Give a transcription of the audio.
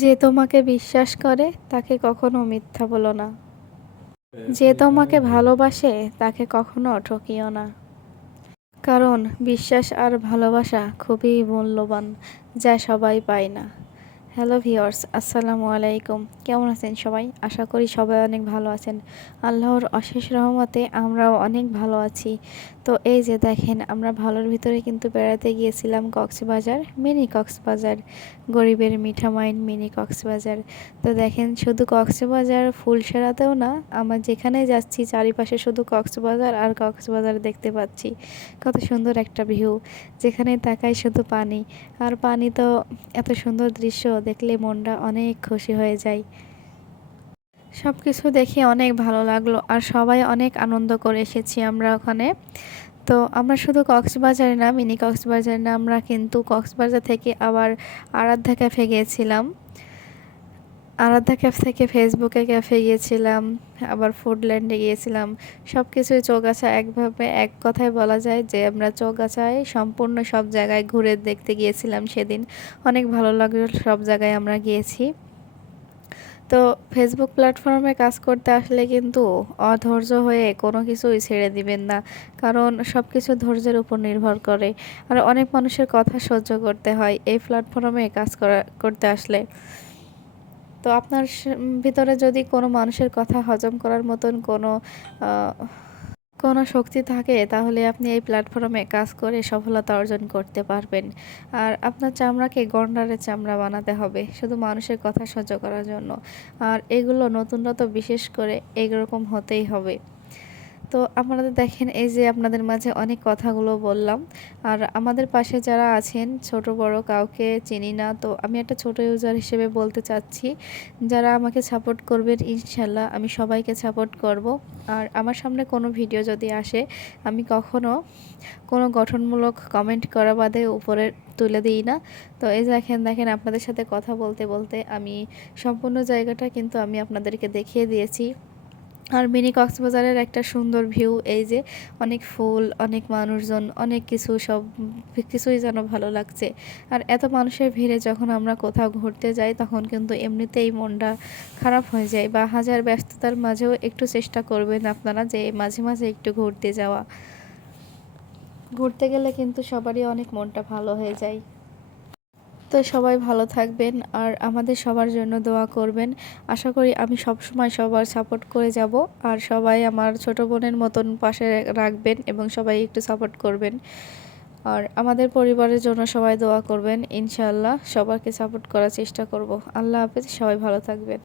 যে তোমাকে বিশ্বাস করে তাকে কখনো মিথ্যা বলো না। যে তোমাকে ভালোবাসে তাকে কখনো ঠকিও না। কারণ বিশ্বাস আর ভালোবাসা খুবই মূল্যবান, যা সবাই পায় না। হ্যালো ভিউয়ার্স, আসসালামু আলাইকুম। কেমন আছেন সবাই? আশা করি সবাই অনেক ভালো আছেন। আল্লাহর অশেষ রহমতে আমরাও অনেক ভালো আছি। তো এই যে দেখেন, আমরা ভালোর ভিতরে কিন্তু বেড়াতে গিয়েছিলাম কক্সবাজার, মিনি কক্সবাজার, গরিবের মিঠা মাইন্ড মিনি কক্সবাজার। তো দেখেন, শুধু কক্সবাজার ফুলসেরাতেও না, আমরা যেখানে যাচ্ছি চারিপাশে শুধু কক্সবাজার আর কক্সবাজার দেখতে পাচ্ছি। কত সুন্দর একটা ভিউ, যেখানে তাকাই শুধু পানি আর পানি। তো এত সুন্দর দৃশ্য দেখলে মনটা অনেক খুশি হয়ে যায়। সব কিছু দেখে অনেক ভালো লাগলো, আর সবাই অনেক আনন্দ করে এসেছি আমরা ওখানে। তো আমরা শুধু কক্সবাজারে না, মিনি কক্সবাজার না, আমরা কিন্তু কক্সবাজার থেকে আবার আরাধ্যা ক্যাফে গিয়েছিলাম। আরাধ্যা ক্যাফে থেকে ফেসবুকে ক্যাফে গিয়েছিলাম, আবার ফুডল্যান্ডে গিয়েছিলাম। সব কিছুই চৌগাছা, একভাবে এক কথায় বলা যায় যে আমরা চৌগাছায় সম্পূর্ণ সব জায়গায় ঘুরে দেখতে গিয়েছিলাম সেদিন। অনেক ভালো লাগলো, সব জায়গায় আমরা গিয়েছি। তো ফেসবুক প্ল্যাটফর্মে কাজ করতে আসলে কিন্তু অধৈর্য হয়ে কোনো কিছুই ছেড়ে দিবেন না, কারণ সব কিছু ধৈর্যের উপর নির্ভর করে। আর অনেক মানুষের কথা সহ্য করতে হয় এই প্ল্যাটফর্মে কাজ করতে আসলে। তো আপনার ভিতরে যদি কোনো মানুষের কথা হজম করার মতন কোনো শক্তি থাকে, তাহলে আপনি এই প্ল্যাটফর্মে কাজ করে সফলতা অর্জন করতে পারবেন। আর আপনার চামড়াকে গন্ডারের চামড়া বানাতে হবে শুধু মানুষের কথা সহ্য করার জন্য। আর এগুলো নতুনরা তো বিশেষ করে এইরকম হতেই হবে। তো আপনারা দেখেন, এই যে আপনাদের মাঝে অনেক কথাগুলো বললাম, আর আমাদের পাশে যারা আছেন ছোট বড় কাউকে চিনি না, তো আমি একটা ছোট ইউজার হিসেবে বলতে চাচ্ছি, যারা আমাকে সাপোর্ট করবেন ইনশাল্লাহ আমি সবাইকে সাপোর্ট করব। আর আমার সামনে কোনো ভিডিও যদি আসে, আমি কখনো কোনো গঠনমূলক কমেন্ট করা বাদে উপরে তুলে দিই না। তো এই দেখেন দেখেন আপনাদের সাথে কথা বলতে বলতে আমি সম্পূর্ণ জায়গাটা কিন্তু আমি আপনাদেরকে দেখিয়ে দিয়েছি। আর মিনি কক্সবাজারের একটা সুন্দর ভিউ, এই যে অনেক ফুল, অনেক মানুষজন, অনেক কিছু, সব কিছুই যেন ভালো লাগছে। আর এত মানুষের ভিড়ে যখন আমরা কোথাও ঘুরতে যাই, তখন কিন্তু এমনিতেই মনটা খারাপ হয়ে যায়, বা হাজার ব্যস্ততার মাঝেও একটু চেষ্টা করবেন আপনারা যে মাঝে মাঝে একটু ঘুরতে যাওয়া। ঘুরতে গেলে কিন্তু সবারই অনেক মনটা ভালো হয়ে যায়। তো সবাই ভালো থাকবেন আর আমাদের সবার জন্য দোয়া করবেন। আশা করি আমি সবসময় সবার সাপোর্ট করে যাব, আর সবাই আমার ছোট বোনের মতন পাশে রাখবেন এবং সবাই একটু সাপোর্ট করবেন। আর আমাদের পরিবারের জন্য সবাই দোয়া করবেন, ইনশাআল্লাহ সবাইকে সাপোর্ট করার চেষ্টা করব। আল্লাহ হাফেজ, সবাই ভালো থাকবেন।